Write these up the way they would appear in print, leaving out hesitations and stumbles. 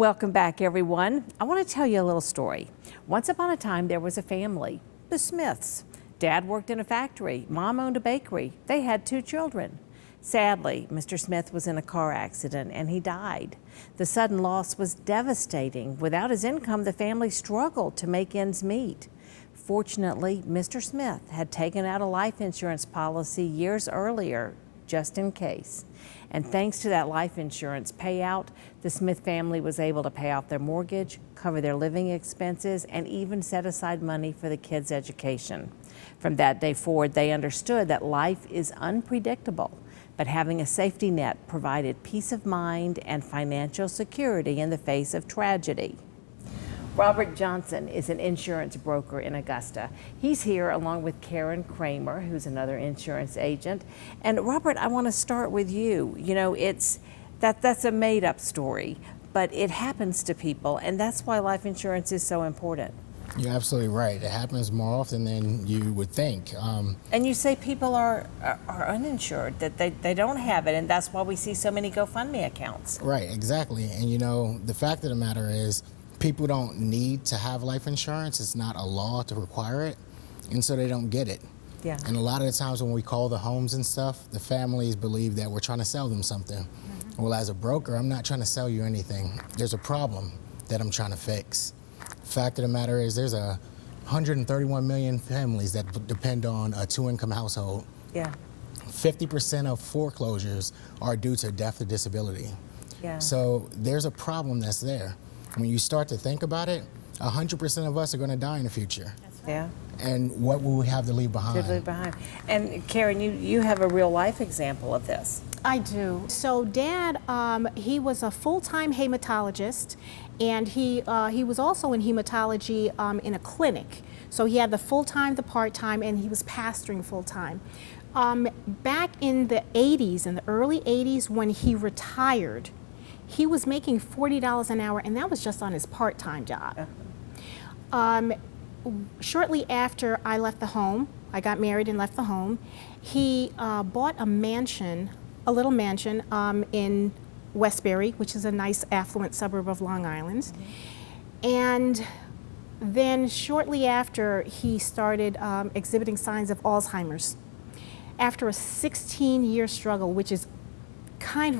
Welcome back, everyone. I want to tell you a little story. Once upon a time, there was a family, the Smiths. Dad worked in a factory. Mom owned a bakery. They had 2 children. Sadly, Mr. Smith was in a car accident and he died. The sudden loss was devastating. Without his income, the family struggled to make ends meet. Fortunately, Mr. Smith had taken out a life insurance policy years earlier, just in case. And thanks to that life insurance payout, the Smith family was able to pay off their mortgage, cover their living expenses, and even set aside money for the kids' education. From that day forward, they understood that life is unpredictable, but having a safety net provided peace of mind and financial security in the face of tragedy. Robert Johnson is an insurance broker in Augusta. He's here along with Karen Kramer, who's another insurance agent. And Robert, I want to start with you. You know, that's a made-up story, but it happens to people, and that's why life insurance is so important. You're absolutely right. It happens more often than you would think. And you say people are uninsured, that they don't have it, and that's why we see so many GoFundMe accounts. Right, exactly. And you know, the fact of the matter is, people don't need to have life insurance. It's not a law to require it, and so they don't get it. Yeah. And a lot of the times when we call the homes and stuff, the families believe that we're trying to sell them something. Mm-hmm. Well, as a broker, I'm not trying to sell you anything. There's a problem that I'm trying to fix. Fact of the matter is, there's 131 million families that depend on a 2-income household. Yeah. 50% of foreclosures are due to death or disability. Yeah. So there's a problem that's there. When you start to think about it, 100% of us are going to die in the future. That's right. Yeah. And what will we have to leave behind? To leave behind. And Karen, you have a real life example of this. I do. So Dad, he was a full-time hematologist, and he was also in hematology in a clinic. So he had the full-time, the part-time, and he was pastoring full-time. Back in the 80s, in the early 80s, when he retired, he was making $40 an hour, and that was just on his part-time job. Shortly after I left the home, I got married and left the home, he bought a mansion, a little mansion in Westbury, which is a nice affluent suburb of Long Island. Mm-hmm. And then shortly after, he started exhibiting signs of Alzheimer's. After a 16-year struggle, which is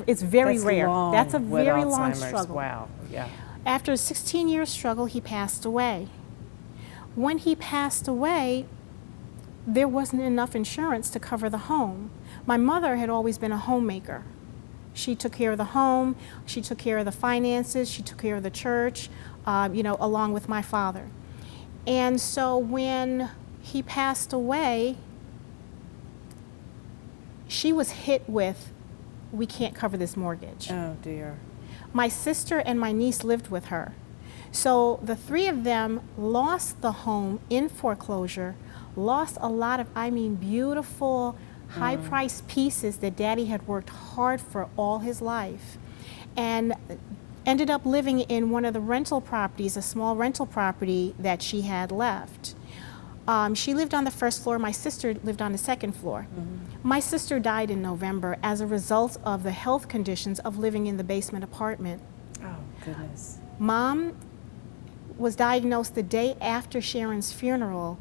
it's very rare. That's a very long struggle. Wow, yeah. After a 16-year struggle, he passed away. When he passed away, there wasn't enough insurance to cover the home. My mother had always been a homemaker. She took care of the home, she took care of the finances, she took care of the church, you know, along with my father. And so when he passed away, she was hit with, we can't cover this mortgage. Oh dear. My sister and my niece lived with her. So the 3 of them lost the home in foreclosure, lost a lot of, I mean, beautiful, high-priced pieces that Daddy had worked hard for all his life, and ended up living in one of the rental properties, a small rental property that she had left. She lived on the 1st floor, my sister lived on the 2nd floor. Mm-hmm. My sister died in November as a result of the health conditions of living in the basement apartment. Oh, goodness. Mom was diagnosed the day after Sharon's funeral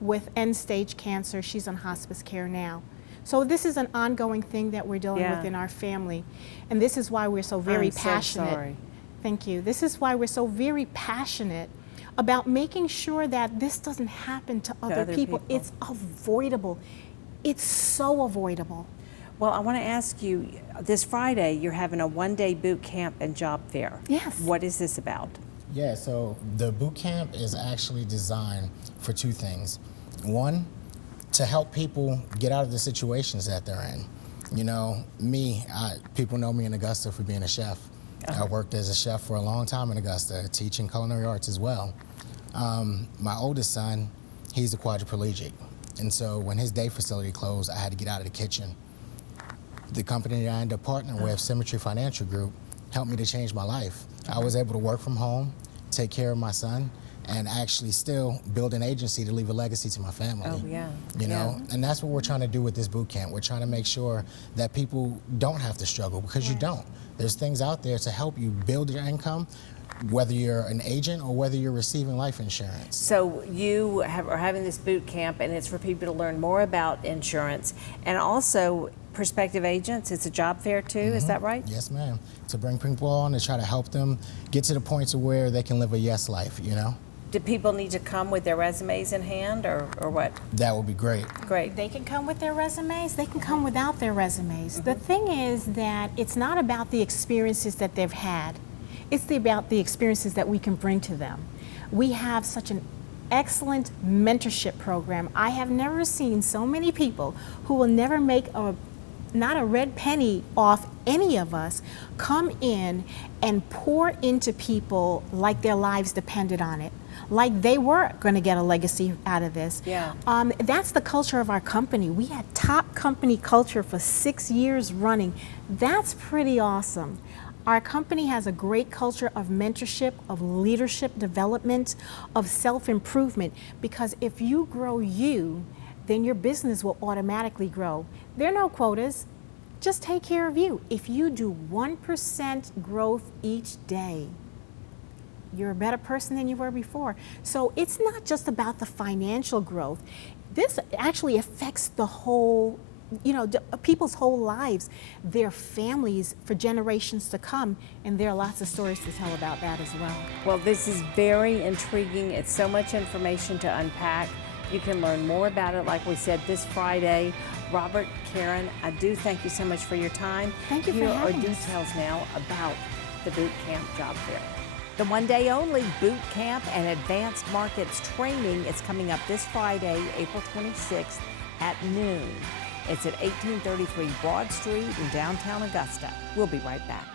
with end-stage cancer. She's on hospice care now. So this is an ongoing thing that we're dealing with in our family. And this is why we're so very passionate. So sorry. Thank you. This is why we're so very passionate about making sure that this doesn't happen to other people. It's avoidable. It's so avoidable. Well, I want to ask you, this Friday, you're having a 1-day boot camp and job fair. Yes. What is this about? Yeah, so the boot camp is actually designed for 2 things. One, to help people get out of the situations that they're in. You know, people know me in Augusta for being a chef. I worked as a chef for a long time in Augusta, teaching culinary arts as well. My oldest son, he's a quadriplegic. And so when his day facility closed, I had to get out of the kitchen. The company that I ended up partnering with, Symmetry Financial Group, helped me to change my life. I was able to work from home, take care of my son, and actually still build an agency to leave a legacy to my family. Oh, yeah. You know, and that's what we're trying to do with this boot camp. We're trying to make sure that people don't have to struggle, because you don't. There's things out there to help you build your income, whether you're an agent or whether you're receiving life insurance. So you are having this boot camp, and it's for people to learn more about insurance, and also prospective agents. It's a job fair too, is that right? Yes, ma'am. To bring people on to try to help them get to the point to where they can live a yes life, you know? Do people need to come with their resumes in hand, or what? That would be great. Great. They can come with their resumes, they can come without their resumes. The thing is that it's not about the experiences that they've had. It's about the experiences that we can bring to them. We have such an excellent mentorship program. I have never seen so many people who will never make not a red penny off any of us come in and pour into people like their lives depended on it, like they were going to get a legacy out of this. Yeah. That's the culture of our company. We had top company culture for 6 years running. That's pretty awesome. Our company has a great culture of mentorship, of leadership development, of self-improvement, because if you grow you, then your business will automatically grow. There are no quotas. Just take care of you. If you do 1% growth each day, you're a better person than you were before. So it's not just about the financial growth. This actually affects the whole, people's whole lives, their families for generations to come, and there are lots of stories to tell about that as well. Well, this is very intriguing. It's so much information to unpack. You can learn more about it, like we said, this Friday. Robert, Karen, I do thank you so much for your time. Thank you for having us. Here are details now about the boot camp job fair. The one-day only boot camp and advanced markets training is coming up this Friday, April 26th at noon. It's at 1833 Broad Street in downtown Augusta. We'll be right back.